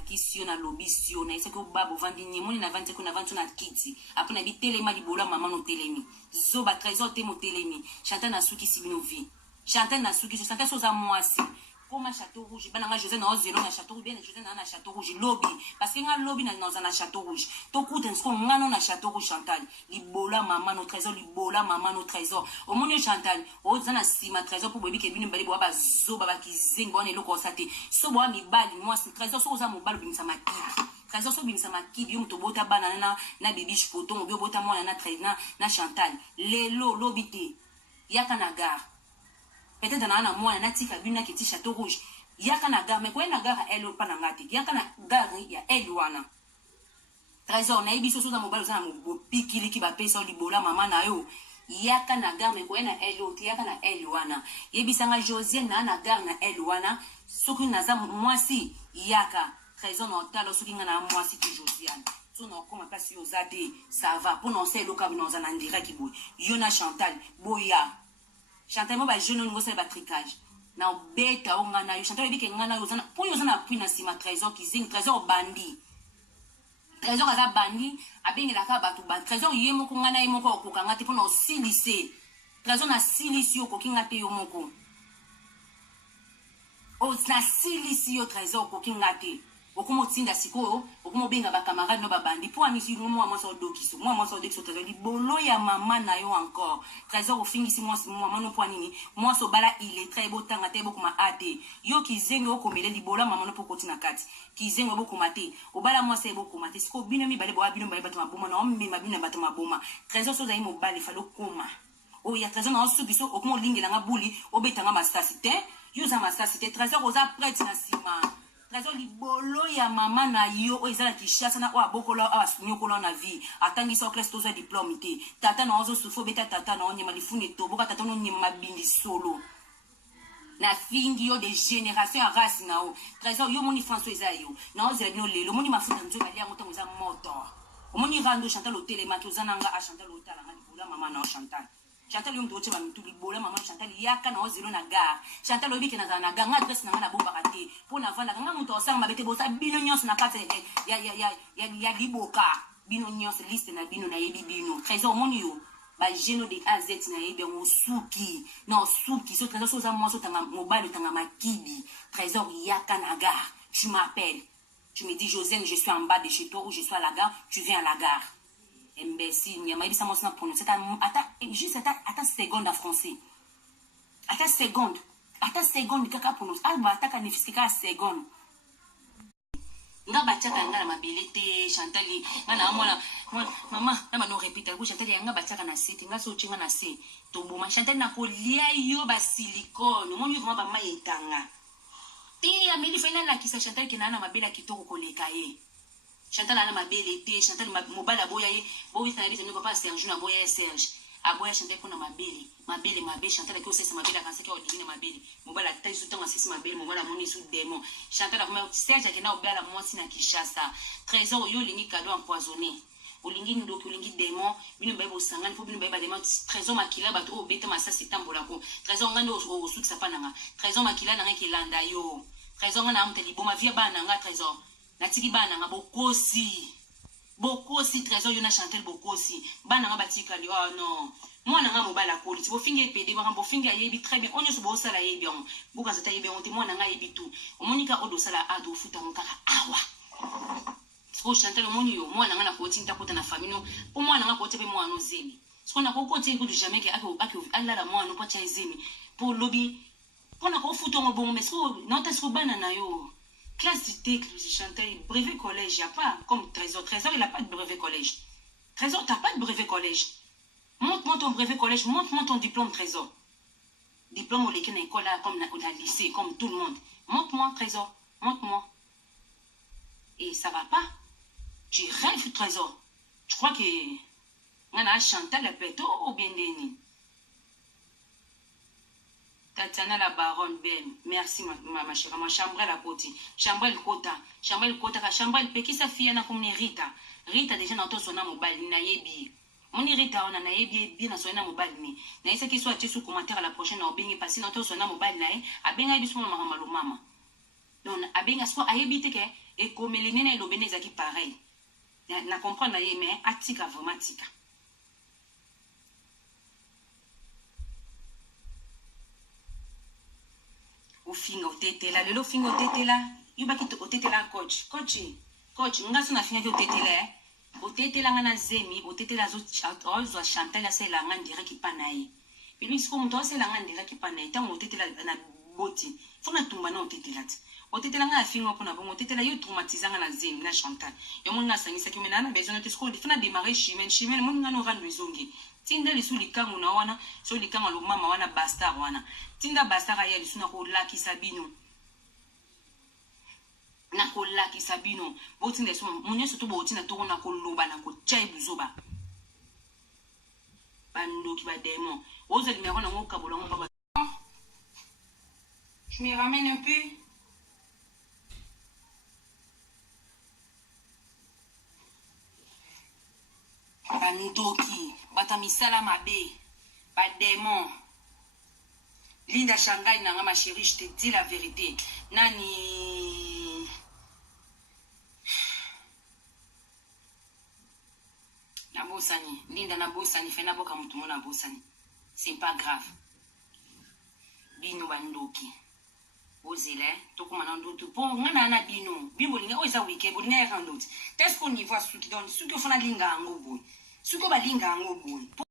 Kisio na lobisio na isako babo vandi nyemoni na vandi ko na vandi na kiti apona bi telema libola mama no telemi zoba trésor te mo telemi Chantal na suki sibinovi Chantal na suki Chantal soza moisi comme Château Rouge bana nga José na ozelo na Château Rouge bien José na Château Rouge lobby parce que nga lobby na na Château Rouge to kuten sko nga no na Château Rouge Chantal libola mama no trésor libola mama no trésor au monyo Chantal o zana sima trésor pour bobi ke bini mbali bo ba zoba ba kizengo on eloko sate so bo mi bali moi trésor so za mo balo bimisa makiki trésor so bimisa makiki yo to bota banana na bibi chipoton yo bota mona na trésor na Chantal lelo lobité yaka na gare peut-être dans un mois on a tika bina qui Château Rouge yaka na gare mais quoi na gare elle pas na ngati yaka na gare ya elle wana trésor na ibiso so za mobile za mo pikili ki ba pesa libola mama na yo yaka na gare mais quoi na elle yaka na elle wana yebisanga Josiane na gare na elle wana soki na za mwasi yaka trésor na talo soki na mwasi ki Josiane so na koma kasi yo zate ça va pour non c'est loka na za na ndira ki boy yona Chantal boya Chantal mo ba jeune ngo se ba tricage na beta o ngana yo Chantal bike ngana yo zana po yo zana puis na sima trésor ki zing trésor bandi trésor aza bandi abengi la ka batu ba trésor yemo ko ngana yemo ko kokanga te po na silise trésor na silisi yo ko kinga te yo moko o na silisi yo trésor ko kinga te okumo tinda siko okumo benga ba camarade no ba bandi po amisi no mo so dokiso trésor li bolo ya mama na yo encore trésor o fingisi mo mama no po nini mo so bala il est très beau tanga te bokuma ate yo kizengo okomele li bolo mama no po kotina kati kizengo bokuma te o bala mo se bokuma te siko bino mi bale bo bino bale batuma boma na ombe mabina batuma boma trésor so za imo bale falo koma o ya trésor na osu biso okumo lingela nga buli obetanga mastasi te yo za mastasi te trésor oza prêtre na sima trésor libolo ya mama na yo o ezala kishasa na o abokola o asunyokola na vie atangisa o classe tozo diplôme te tata na ozo sufo beta tata na onyema lifuni to boka tata no nyema mabindi solo na fingi yo de génération à race na o trésor yo moni François ezayo na ozo no lelo moni mafuta nzo bali yango tango za moto o moni rando Chantal hotel ma to zananga a Chantal hotel nga libola mama na Chantal Chantal yo mtoche ba mitu libola mama Chantal yaka na ozelo na gare Chantal obi ke na gare nga adresse na bomba kate po na vanda nga muto osanga mabete bosa bino nyos na kate ya liboka bino nyos liste na bino na yebi bino trésor moni yo ba geno de AZ na yebi on suki no suki so trésor so za mo so tanga mobile tanga makibi trésor yaka na gare tu m'appelles tu me dis Josiane je suis en bas de chez toi ou je suis à la gare tu viens à la gare imbécile nyama ibisa mo sina prononcer ata seconde en français ata seconde kaka prononce alba ataka nifisika seconde nga bachaka ngala mabilité Chantal ngana amona mama na mano répéter ko Chantal nga bachaka na site nga so chinga na se to boma Chantal na ko lia yo ba silicone mo nyuma ba mayetanga ti ameli final la kisa Chantal kinana mabela kitoko koleka ye Chantal ana mabele te Chantal mobala boya ye bo wita na bise no papa Serge na boya Serge aboya Chantal ko na mabele Chantal ko sesa mabele kansa ko divine mabele mobala ta su tanga sesa mabele mobala moni su démon Chantal ko Serge ke na obela mwasi na Kishasa trésor yo lingi cadeau empoisonné olingi ndoki olingi démon bino bayebo sangani po bino bayeba démon trésor makila bato o beta masa sitambola ko trésor ngande o sukisa pananga trésor makila na ke landa yo trésor ngana amteli boma via bana nga trésor natiki bana nga bokosi trésor yona Chantal bokosi bana nga batika li oh non mwana nga mobala koli bo finge pede ba bo finge yebi très bien onyo so bo sala yebi on buka zata yebi on te mwana nga yebi tout omonika odo sala ado futa ngaka awa so Chantal omoni yo mwana nga na ko tinta kota na famille no po mwana nga ko tepe mwana ozemi so na ko ko tinga du jamais ke ako alla la mwana po cha ezemi po lobby po na ko futa ngo bon mais so non ta so bana na yo classe du texte, Chantal, brevet collège, il n'y a pas comme Trésor. Trésor, il n'a pas de brevet collège. Trésor, tu n'as pas de brevet collège. Montre-moi ton brevet collège, montre-moi ton diplôme Trésor. Diplôme au lycée, comme au lycée, comme tout le monde. Montre-moi Trésor, montre-moi. Et ça ne va pas. Tu rêves Trésor. Je crois que on a Chantal le péto ou bien Denis. Tatiana la baronne belle. Merci ma chère. Ma chambre la poti. Chambre le kota. Chambre le kota. Chambre le peki sa fille na comme Rita. Rita déjà na to sona mobile na yebi. Moni Rita on na yebi bien na sona mobile ni. Na isa ki soit tu sous commentaire la prochaine na obingi passer na to sona mobile na e. Abenga yebi suma mama. Donc abenga soit ayebi te ke Et comme les nene lo bene zaki pareil. Na comprendre na mais atika vraiment tika. O finga o tetela, lelo finga o tetela. Yuba ki o tetela coach. Coach, nga so na finga ki o tetela o tetela ngana zemi, o tetela zo Chantal ya sela nga ndira ki panaye. Puis siko mto sela nga ndira ki panaye, tango o tetela na boti. Fona tumba na o tetela ti. O tetela nga finga pona bongo, o tetela yo traumatisanga na zemi na Chantal. Yo mo nga sangisa ki menana besoin de siko fona démarrer chimene mo nga no randu ezongi. Tinda lisu likangu na wana, so likanga lo mama wana bastard wana. Tinda bastard ya lisu na ko laki sabino. Na ko laki sabino. Boti ndeso munye soto boti na to na ko loba na ko chai buzoba. Bando ki ba démon. Ozo numéro na ngo kabola ngo baba. Je me ramène un peu. Bandoki, batamisala mabe, ba démon. Linda Shanghai nanga ma chérie, je te dis la vérité. Nani Nabosani, Linda Nabosani, fait naboka mutumo Nabosani. C'est pas grave. Bino bandoki. Ozele, toko manandoto. Bon, ngana na bino. Bimbo linga oza weekend, bolinga ya randot. Qu'est-ce qu'on y voit ceux qui donnent, ceux qui font la linga ango boy. Ceux qui ba linga ango boy.